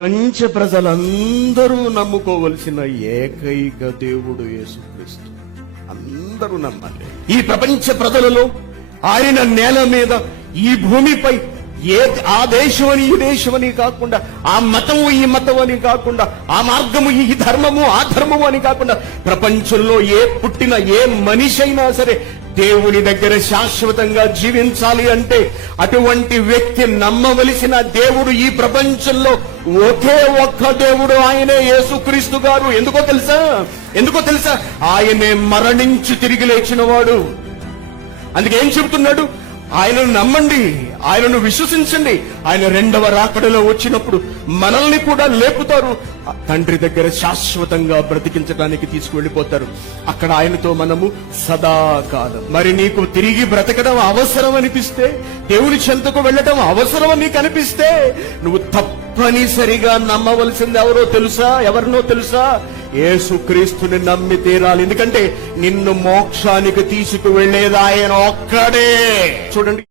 పంచ ప్రజలందరూ నమ్ముకోవలసిన ఏకైక దేవుడు యేసుక్రీస్తు. అందరూ నమ్మాలి. ఈ ప్రపంచ ప్రజలలో ఆయన నేల మీద ఈ భూమిపై ఆ దేశమని ఈ దేశమని కాకుండా, ఆ మతము ఈ మతం అని కాకుండా, ఆ మార్గము ఈ ధర్మము ఆ ధర్మము అని కాకుండా, ప్రపంచంలో పుట్టిన ఏ మనిషి అయినా సరే దేవుని దగ్గర శాశ్వతంగా జీవించాలి అంటే అటువంటి వ్యక్తి నమ్మవలసిన దేవుడు ఈ ప్రపంచంలో ఒకే ఒక్క దేవుడు, ఆయనే యేసుక్రీస్తు గారు. ఎందుకో తెలుసా ఆయనే మరణించి తిరిగి లేచిన వాడు. అందుకే ఏం చెబుతున్నాడు? ఆయనను నమ్మండి, ఆయనను విశ్వసించండి. ఆయన రెండవ రాకడలో వచ్చినప్పుడు మనల్ని కూడా లేపుతారు, తండ్రి దగ్గర శాశ్వతంగా బ్రతికించడానికి తీసుకువెళ్ళిపోతారు. అక్కడ ఆయనతో మనము సదాకాలం. మరి నీకు తిరిగి బ్రతకడం అవసరం అనిపిస్తే, దేవుని చెంతకు వెళ్ళటం అవసరం నీకు అనిపిస్తే, నువ్వు తప్పనిసరిగా నమ్మవలసింది ఎవరినో తెలుసా? యేసుక్రీస్తుని నమ్మి తీరాలి. ఎందుకంటే నిన్ను మోక్షానికి తీసుకువెళ్లేది ఆయన ఒక్కడే. చూడండి.